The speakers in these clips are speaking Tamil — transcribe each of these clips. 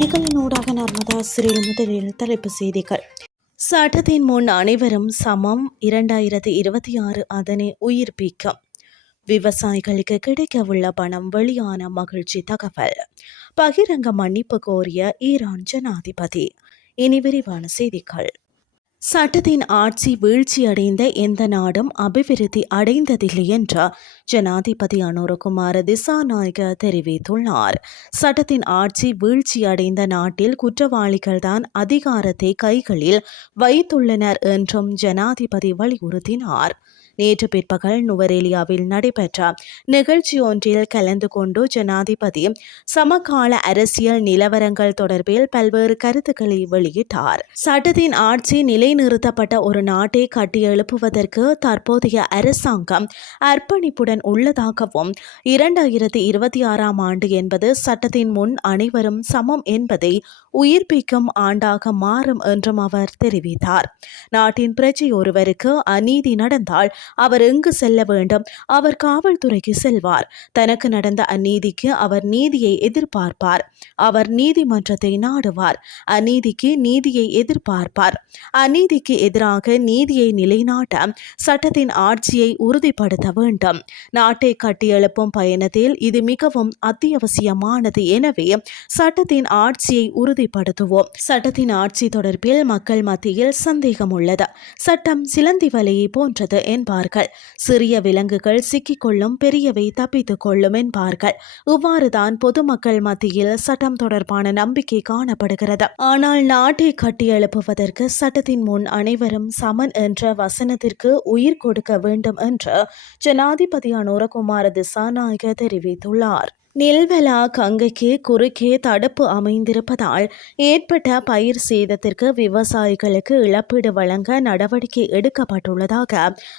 செய்திகளின் ஊடாக நர்மதா சிறில் முதலில் தலைப்பு செய்திகள். சட்டத்தின் முன் அனைவரும் சமம். இரண்டாயிரத்தி இருபத்தி ஆறு அதனை உயிர்ப்பிக்கும் விவசாயிகளுக்கு கிடைக்க உள்ள பணம் வெளியான மகிழ்ச்சி தகவல். பகிரங்க மன்னிப்பு கோரிய ஈரான் ஜனாதிபதி. இனி விரிவான செய்திகள். சட்டத்தின் ஆட்சி வீழ்ச்சியடைந்த எந்த நாடும் அபிவிருத்தி அடைந்ததில்லை என்று ஜனாதிபதி அனுரகுமார திசாநாயக தெரிவித்துள்ளார். சட்டத்தின் ஆட்சி வீழ்ச்சியடைந்த நாட்டில் குற்றவாளிகள்தான் அதிகாரத்தை கைகளில் வைத்துள்ளனர் என்றும் ஜனாதிபதி வலியுறுத்தினார். நேற்று பிற்பகல் நுவரேலியாவில் நடைபெற்ற நிகழ்ச்சி ஒன்றில் கலந்து கொண்டு ஜனாதிபதி சமகால அரசியல் நிலவரங்கள் தொடர்பில் பல்வேறு கருத்துக்களை வெளியிட்டார். சட்டத்தின் ஆட்சி நிலைநிறுத்தப்பட்ட ஒரு நாட்டை கட்டியெழுப்புவதற்கு தற்போதைய அரசாங்கம் அர்ப்பணிப்புடன் உள்ளதாகவும் இரண்டாயிரத்தி இருபத்தி ஆறாம் ஆண்டு என்பது சட்டத்தின் முன் அனைவரும் சமம் என்பதை உயிர்ப்பிக்கும் ஆண்டாக மாறும் என்றும் அவர் தெரிவித்தார். நாட்டின் பிரஜை ஒருவருக்கு அநீதி நடந்தால் அவர் எங்கு செல்ல வேண்டும்? அவர் காவல்துறைக்கு செல்வார். தனக்கு நடந்த அநீதிக்கு அவர் நீதியை எதிர்பார்ப்பார். அவர் நீதிமன்றத்தை நாடுவார். அநீதிக்கு நீதியை எதிர்பார்ப்பார். அநீதிக்கு எதிராக நீதியை நிலைநாட்ட சட்டத்தின் ஆட்சியை உறுதிப்படுத்த வேண்டும். நாட்டை கட்டியெழுப்பும் பயணத்தில் இது மிகவும் அத்தியாவசியமானது. எனவே சட்டத்தின் ஆட்சியை உறுதிப்படுத்துவோம். சட்டத்தின் ஆட்சி தொடர்பில் மக்கள் மத்தியில் சந்தேகம் உள்ளது. சட்டம் சிலந்தி வலையை போன்றது என்பார்கள் சிறிய விலங்குகள் சிக்கிக்கொள்ளும் பெரியவை தப்பித்துக் கொள்ளும் என்பார்கள் இவ்வாறுதான் பொதுமக்கள் மத்தியில் சட்டம் தொடர்பான நம்பிக்கை காணப்படுகிறது. ஆனால் நாட்டை கட்டியெழுப்புவதற்கு சட்டத்தின் முன் அனைவரும் சமன் என்ற வசனத்திற்கு உயிர் கொடுக்க வேண்டும் என்று ஜனாதிபதி அனுரகுமார திசாநாயக தெரிவித்துள்ளார். நெல்வலா கங்கைக்கு குறுக்கே தடுப்பு அமைந்திருப்பதால் ஏற்பட்ட பயிர் சேதத்திற்கு விவசாயிகளுக்கு இழப்பீடு வழங்க நடவடிக்கை எடுக்கப்பட்டுள்ளதாக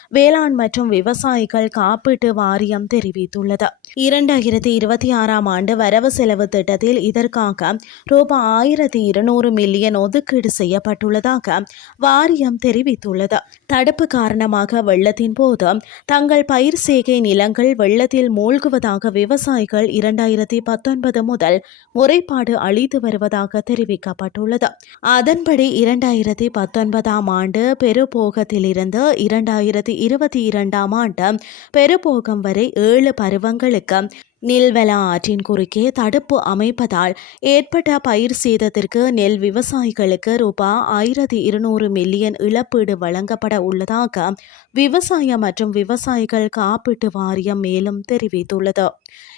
வேளாண் மற்றும் விவசாயிகள் காப்பீட்டு வாரியம் தெரிவித்துள்ளது. இரண்டாயிரத்தி இருபத்தி ஆறாம் ஆண்டு வரவு செலவு திட்டத்தில் இதற்காக ரூபாய் ஆயிரத்தி இருநூறு மில்லியன் ஒதுக்கீடு செய்யப்பட்டுள்ளதாக வாரியம் தெரிவித்துள்ளது. தடுப்பு காரணமாக வெள்ளத்தின் போது தங்கள் பயிர் செய்கை நிலங்கள் வெள்ளத்தில் மூழ்குவதாக விவசாயிகள் இரண்டாயிரத்தி பத்தொன்பது முதல் முறைப்பாடு அளித்து வருவதாக தெரிவிக்கப்பட்டுள்ளது. அதன்படி இரண்டாயிரத்தி பத்தொன்பதாம் ஆண்டு பெருபோகத்திலிருந்து இரண்டாயிரத்தி இருபத்தி இரண்டாம் ஆண்டு பெருபோகம் வரை ஏழு பருவங்களுக்கு நெல்வெல ஆற்றின் குறுக்கே தடுப்பு அமைப்பதால் ஏற்பட்ட பயிர் சேதத்திற்கு நெல் விவசாயிகளுக்கு ரூபாய் ஆயிரத்தி இருநூறு மில்லியன் இழப்பீடு வழங்கப்பட உள்ளதாக விவசாய மற்றும் விவசாயிகள் காப்பீட்டு வாரியம் மேலும் தெரிவித்துள்ளது.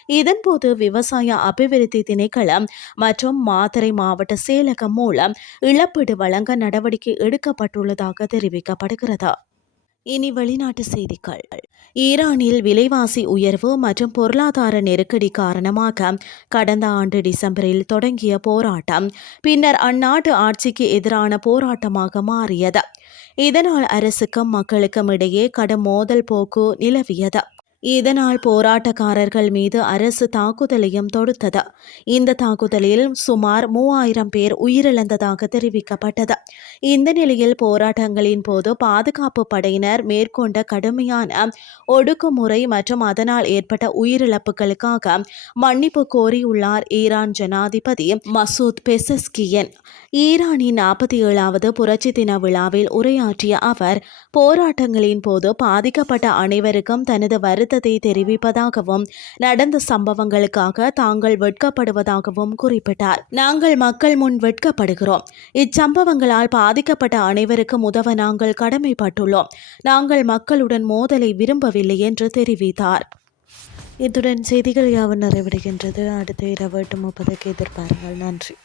இதன்போது விவசாய அபிவிருத்தி திணைக்களம் மற்றும் மாத்தறை மாவட்ட செயலகம் மூலம் இழப்பீடு வழங்க நடவடிக்கை எடுக்கப்பட்டுள்ளதாக தெரிவிக்கப்படுகிறது. இனி வெளிநாட்டு செய்திகள். ஈரானில் விலைவாசி உயர்வு மற்றும் பொருளாதார நெருக்கடி காரணமாக கடந்த ஆண்டு டிசம்பரில் தொடங்கிய போராட்டம் பின்னர் அந்நாட்டு ஆட்சிக்கு எதிரான போராட்டமாக மாறியது. இதனால் அரசுக்கும் மக்களுக்கும் இடையே கடும் மோதல் போக்கு நிலவியது. இதனால் போராட்டக்காரர்கள் மீது அரசு தாக்குதலையும் தொடுத்தது. இந்த தாக்குதலில் சுமார் மூவாயிரம் பேர் உயிரிழந்ததாக தெரிவிக்கப்பட்டது. இந்த நிலையில் போராட்டங்களின் போது பாதுகாப்பு படையினர் மேற்கொண்ட கடுமையான ஒடுக்குமுறை மற்றும் அதனால் ஏற்பட்ட உயிரிழப்புகளுக்காக மன்னிப்பு கோரியுள்ளார் ஈரான் ஜனாதிபதி மசூத் பெசஸ்கியன். ஈரானின் நாற்பத்தி ஏழாவது புரட்சி தின விழாவில் உரையாற்றிய அவர் போராட்டங்களின் போது பாதிக்கப்பட்ட அனைவருக்கும் தனது வருத்தத்தை தெரிவிப்பதாகவும் நடந்த சம்பவங்களுக்காக தாங்கள் வெட்கப்படுவதாகவும் குறிப்பிட்டார். நாங்கள் மக்கள் முன் வெட்கப்படுகிறோம். இச்சம்பவங்களால் பாதிக்கப்பட்ட அனைவருக்கும் உதவ நாங்கள் கடமைப்பட்டுள்ளோம். நாங்கள் மக்களுடன் மோதலை விரும்பவில்லை என்று தெரிவித்தார். இத்துடன் செய்திகள் யாவும் நிறைவடைகின்றது. அடுத்த இரவு எட்டு முப்பதுக்கு எதிர்பாருங்கள் நன்றி.